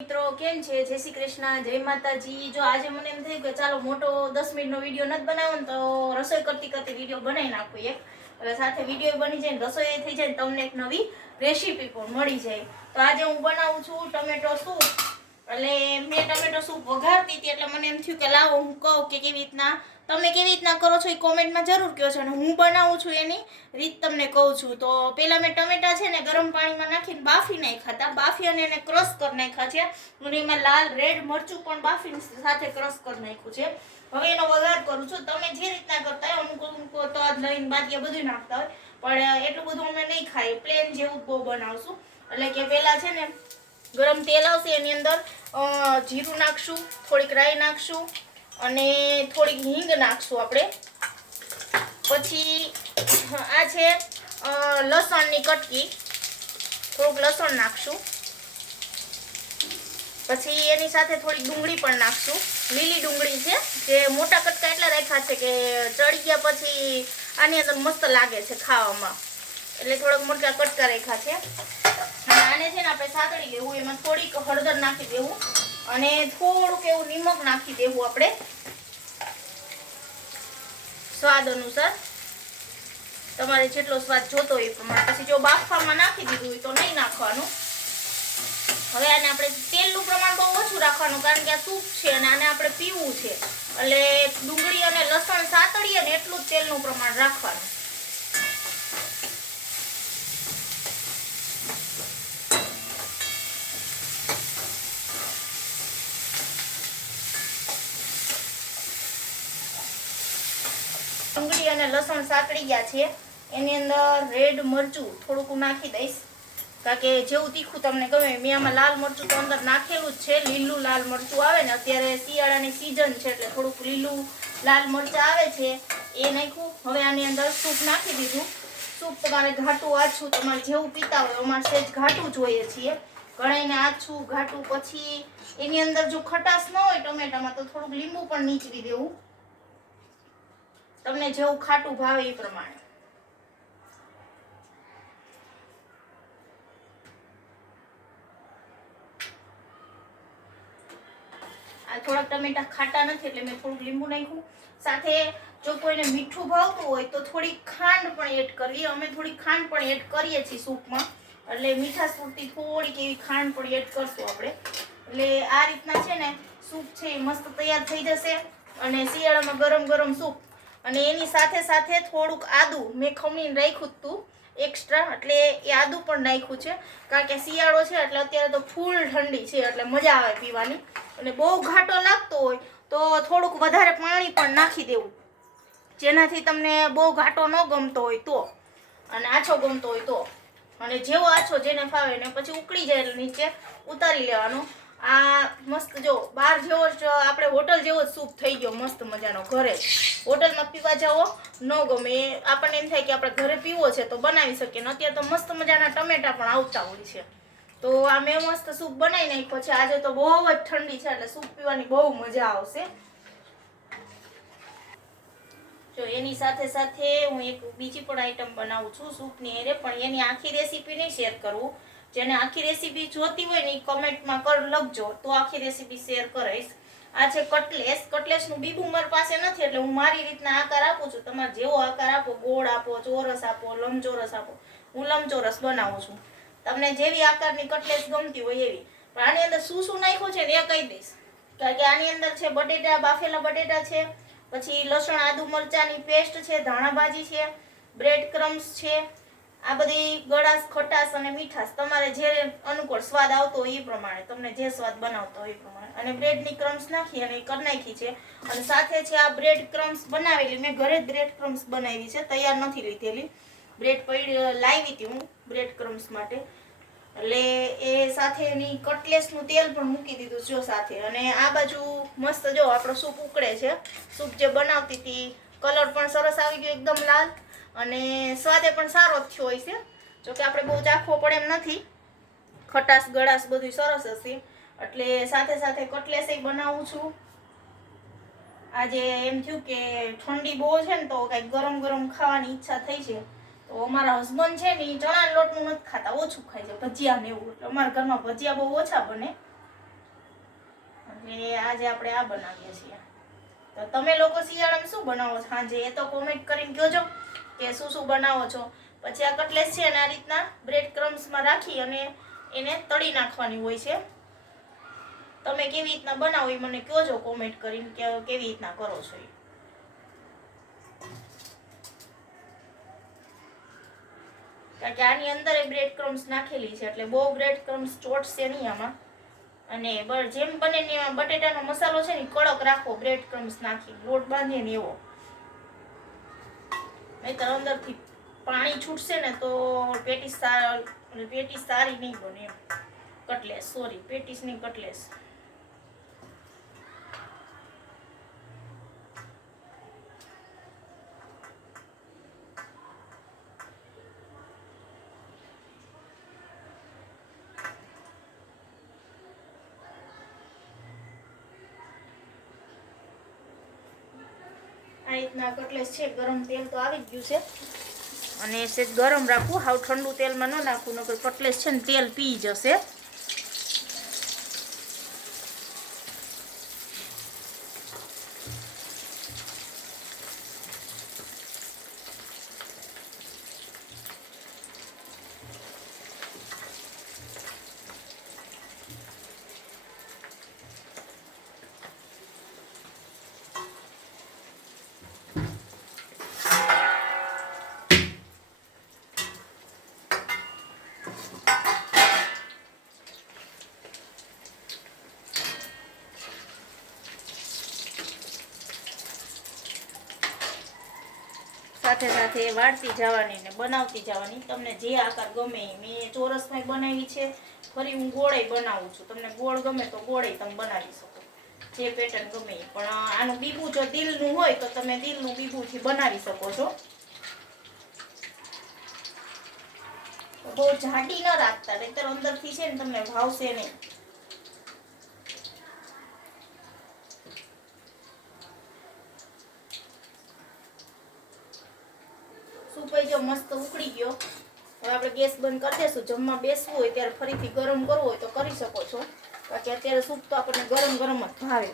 મિત્રો, કેમ છે? જય શ્રી કૃષ્ણ, જય માતાજી. જો આજે મને એમ થયું કે ચાલો મોટો દસ મિનિટનો વીડિયો નથી બનાવો ને તો રસોઈ કરતી કરતી વીડિયો બનાવી નાખું એક. એટલે સાથે વીડિયો બની જાય ને રસોઈ થઈ જાય તમને એક નવી રેસીપી પણ મળી જાય. તો આજે હું બનાવું છું ટમેટો સૂપ. એટલે મેં ટમેટો સૂપ વઘારતી હતી, એટલે મને એમ થયું કે લાવો, હું કહું કે કેવી રીતના, તમે કેવી રીતના કરો છો એ કોમેન્ટમાં જરૂર કહો છો. અને હું બનાવું છું એની રીત તમને કહું છું. તો પહેલાં મેં ટમેટા છે ને ગરમ પાણીમાં નાખીને બાફી નાખ્યા હતા. બાફી અને એને ક્રશ કરી નાખ્યા છે. અને એમાં લાલ, રેડ મરચું પણ બાફીને સાથે ક્રશ કરી નાખ્યું છે. હવે એનો વઘાર કરું છું. તમે જે રીતના કરતા હોય, અમુક અમુક તો લઈને બાકી બધું નાખતા હોય. પણ એટલું બધું અમે નહીં ખાઈએ પ્લેન જેવું બહુ બનાવશું. એટલે કે પહેલાં છે ને ગરમ તેલ આવશે એની અંદર. જીરું નાખશું, થોડીક રાઈ નાખશું અને થોડીક હિંગ નાખશું આપણે. પછી, આ છે લસણની કટકી. થોડુંક લસણ નાખશું. પછી એની સાથે થોડી ડુંગળી પણ નાખશું. લીલી ડુંગળી છે, જે મોટા કટકા એટલા રાખ્યા છે કે ચડી ગયા પછી આની અંદર મસ્ત લાગે છે ખાવામાં. એટલે થોડાક મોટા કટકા રાખ્યા છે. આને છે ને આપણે સાતળી લેવું, એમાં થોડીક હળદર નાખી દેવું અને થોડુંક એવું નિમક નાખી દેવું આપણે. સ્વાદ અનુસાર. તમારે જેટલો સ્વાદ જોતો એ પ્રમાણે. પછી જો બાફામાં નાખી દીધું હોય તો નહીં નાખવાનું. હવે આને આપણે તેલનું પ્રમાણ બહુ ઓછું રાખવાનું, કારણ કે આ સૂપ છે અને આને આપણે પીવું છે. એટલે ડુંગળી અને લસણ સાતળીએ ને એટલું જ તેલનું પ્રમાણ રાખવાનું. ડુંગળી અને લસણ સાતળી ગયા છે. એની અંદર રેડ મરચું થોડુંક નાખી દઈશ. કારણ કે જેવું તીખું તમને ગમે મેં આમાં લાલ મરચું તો અંદર નાખેલું જ છે. લીલું લાલ મરચું આવે ને અત્યારે શિયાળાની સિઝન છે એટલે થોડુંક લીલું લાલ મરચું આવે છે. એ નાખ્યું. હવે આની અંદર સૂપ નાખી દીધું. સૂપ તમારે ઘાટું આછું તમારે જેવું પીતા હોય અમારે સેજ ઘાટું જોઈએ છીએ. કઢાઈને આછું, ઘાટું પછી એની અંદર જો ખટાશ ન હોય ટમેટામાં તો થોડુંક લીંબુ પણ નીચવી દેવું. તમને જેવું ખાટું ભાવે એ પ્રમાણે. થોડાક ટમેટા ખાટા નથી એટલે મેં થોડુંક લીંબુ નાખ્યું. સાથે જો કોઈને મીઠું ભાવતું હોય તો થોડી ખાંડ પણ એડ કરવી અમે થોડી ખાંડ પણ એડ કરીએ છીએ સૂપમાં. એટલે મીઠા પૂરતી થોડીક એવી ખાંડ પણ એડ કરશું આપણે. એટલે આ રીતના છે ને, સૂપ છે એ મસ્ત તૈયાર થઈ જશે. અને શિયાળામાં ગરમ ગરમ સૂપ અને એની સાથે સાથે થોડુંક આદું મેં ખમણીને રાખ્યું હતું એક્સ્ટ્રા એટલે એ આદું પણ નાખ્યું છે. કારણ કે શિયાળો છે, એટલે અત્યારે તો ફૂલ ઠંડી છે, એટલે મજા આવે પીવાની. અને બહુ ઘાટો લાગતો હોય, તો થોડુંક વધારે પાણી પણ નાખી દેવું. જેનાથી તમને બહુ ઘાટો ન ગમતો હોય તો. અને આછો ગમતો હોય તો. અને જેવો આછો જેને ફાવે ને પછી ઉકળી જાય એટલે નીચે ઉતારી લેવાનો. આ મસ્ત જો બહાર જેવો જ, આપણે હોટલ જેવો જ સૂપ થઈ ગયો, મસ્ત મજાનો ઘરે. હોટલમાં પીવા જાઓ, ન ગમે. આપણને એમ થાય કે આપણે ઘરે પીવો છે તો બનાવી શકીએ. ને અત્યારે તો મસ્ત મજાના ટમેટા પણ આવતા હોય છે. તો આ મેં મસ્ત સૂપ બનાવી નાખ્યો છે. આજે તો બહુ જ ઠંડી છે, એટલે સૂપ પીવાની બહુ મજા આવશે. જો એની સાથે સાથે હું એક બીજી પણ આઈટમ બનાવું છું સૂપની એરે, પણ એની આખી રેસીપી નહીં શેર કરું. જેને આખી રેસીપી જોતી હોય ને એ કમેન્ટમાં કર લખજો. તો આખી રેસીપી શેર કરીશ. આ છે કટલેસ કટલેસનું બીબું મારી પાસે નથી, એટલે હું મારી રીતના આકાર આપું છું. તમારે જેવો આકાર આપો, ગોળ આપો, ચોરસ આપો, લંબચોરસ આપો, હું લંબચોરસ બનાવું છું. તમને જેવી આકારની કટલેસ ગમતી હોય એવી. પણ આની અંદર શું શું નાખ્યું છે ને એ કહી દઈશ. કારણ કે આની અંદર છે બટેટા, બાફેલા બટેટા છે, પછી લસણ, આદુ મરચાંની પેસ્ટ છે ધાણા ભાજી છે બ્રેડ ક્રમ્સ છે આ બધી ગળાશ, ખટાશ અને મીઠાશ તમારે જે અનુકૂળ સ્વાદ આવતો હોય એ પ્રમાણે, તમને જે સ્વાદ બનાવતો હોય એ પ્રમાણે. અને બ્રેડની ક્રમ્સ નાખી અને કરી નાખી છે. અને સાથે છે આ બ્રેડ ક્રમ્સ બનાવેલી, મેં ઘરે બ્રેડ ક્રમ્સ બનાવી છે, તૈયાર નથી લીધેલી. બ્રેડ પડી, લાવી હતી હું બ્રેડ ક્રમ્સ માટે. એટલે એ સાથે એની કટલેસનું તેલ પણ મૂકી દીધું જો સાથે. અને આ બાજુ મસ્ત જો આપણો સૂપ ઉકળે છે. સૂપ જે બનાવતી હતી કલર પણ સરસ આવી ગયો, એકદમ લાલ. અને સ્વાદે પણ સારો જ થયો હોય છે. જોકે આપણે બહુ ચાખવો પડે એમ નથી. ખટાશ, ગળાશ બધું સરસ હશે. એટલે સાથે સાથે કટલેસ બનાવું છું. આજે એમ થયું કે ઠંડી બહુ છે ને તો કંઈક ગરમ ગરમ ખાવાની ઈચ્છા થઈ છે. તો અમારા હસબન્ડ છે ને એ ચણાના લોટનું નથી ખાતા, ઓછું ખાય છે, ભજીયા ને એવું. અમારા ઘરમાં ભજીયા બહુ ઓછા બને. એટલે આજે આપણે આ બનાવીએ છીએ. તો તમે લોકો શિયાળામાં શું બનાવો સાંજે એ તો કોમેન્ટ કરીને કહેજો. કે શું શું બનાવો છો? પછી આ કટલેસ છે ને આ રીતના બ્રેડ ક્રમ્સમાં રાખી અને એને તળી નાખવાની હોય છે. તમે કેવી રીતના બનાવો એ મને કહોજો કોમેન્ટ કરીને કે કેવી રીતના કરો છો એ. કારણ કે આની અંદર બ્રેડ ક્રમ્સ નાખેલી છે એટલે બહુ બ્રેડ ક્રમ્સ ચોટશે નહીં આમાં. અને જેમ બને એમાં બટેટાનો મસાલો છે ને કડક રાખો બ્રેડ ક્રમ્સ નાખી, લોટ બાંધીએ ને એવો. નહીતર અંદરથી પાણી છૂટશે ને તો પેટીસ સા- પેટીસ સારી નહીં બને એમ. કટલેસ સોરી પેટીસ નહીં, કટલેસ. રીતના કટલેસ છે, ગરમ તેલ તો આવી જ ગયું છે. અને સેજ ગરમ રાખવું. હાવ ઠંડુ તેલમાં ન નાખવું, નકર કટલેસ છે ને તેલ પી જશે. સાથે સાથે વાળતી જવાની ને બનાવતી જવાની. તમને જે આકાર ગમે એ મેં ચોરસમાં બનાવી છે. ફરી હું ગોળે બનાવું છું. તમને ગોળ ગમે તો ગોળે તમે બનાવી શકો. જે પેટર્ન ગમે પણ આનું બીબું જો દિલનું હોય તો તમે દિલનું બીબુથી બનાવી શકો છો. બહુ જાડી ન રાખતા. નહીતર અંદરથી છે ને તમને ભાવશે નહીં. જો મસ્ત ઉકળી ગયો. હવે આપણે ગેસ બંધ કરી દેશું. જમવા બેસવું હોય ત્યારે ફરીથી ગરમ કરવું હોય તો કરી શકો છો. બાકી અત્યારે સૂપ તો આપણને ગરમ ગરમ જ ભાવે.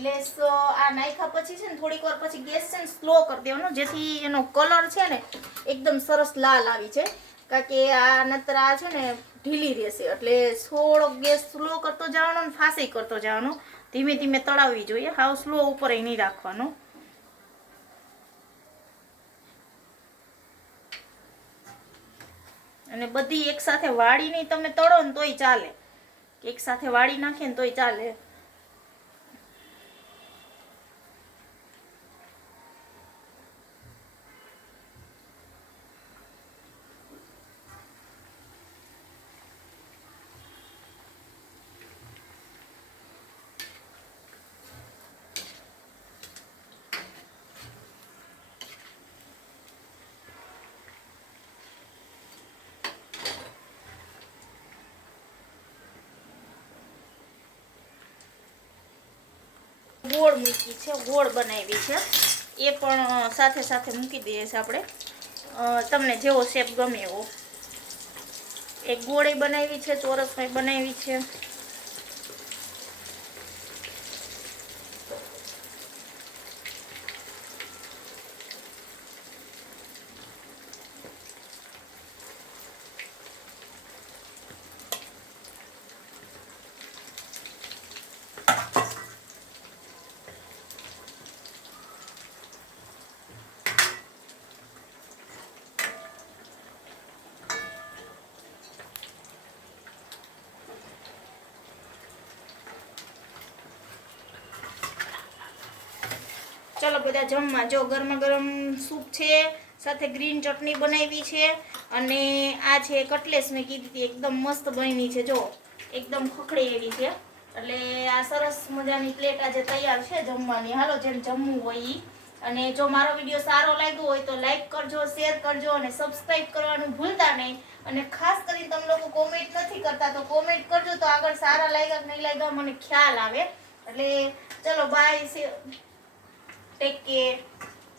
ગ્લેસ આ નાખ્યા પછી છે ને થોડીક વાર પછી ગેસ છે ને સ્લો કરી દેવાનો. જેથી એનો કલર છે ને એકદમ સરસ લાલ આવી છે કારણ કે આ નતરા છે ને ઢીલી રહેશે. એટલે થોડો ગેસ સ્લો કરતો જવાનો ને ફાંસી કરતો જવાનો. ધીમે ધીમે તળાવવી જોઈએ. હાવ સ્લો ઉપર નહીં રાખવાનો. અને બધી એકસાથે વાળીને તમે તળો ને તોય ચાલે. એક સાથે વાળી નાખીએ ને તોય ચાલે. ગોળ મૂકી છે, ગોળ બનાવી છે. એ પણ સાથે સાથે મૂકી દઈએ છીએ આપણે. તમને જેવો શેપ ગમે એવો. એક ગોળી બનાવી છે ચોરસમાં બનાવી છે. ચલો બધા જમવા. જો ગરમા ગરમ સૂપ છે, સાથે ગ્રીન ચટણી બનાવી છે અને આ છે કટલેસ મેં કીધી હતી, એકદમ મસ્ત બની છે. જો, એકદમ ખખડી એવી છે. એટલે આ સરસ મજાની પ્લેટ આજે તૈયાર છે જમવાની. હાલો, જેમ જમવું હોય એ અને જો મારો વીડિયો સારો લાગ્યો હોય તો લાઈક કરજો શેર કરજો અને સબસ્ક્રાઈબ કરવાનું ભૂલતા નહીં. અને ખાસ કરીને તમે લોકો કોમેન્ટ નથી કરતા તો કોમેન્ટ કરજો તો આગળ સારા લાગ્યા કે નહીં લાગ્યા મને ખ્યાલ આવે. એટલે ચલો બાય ટેક કેર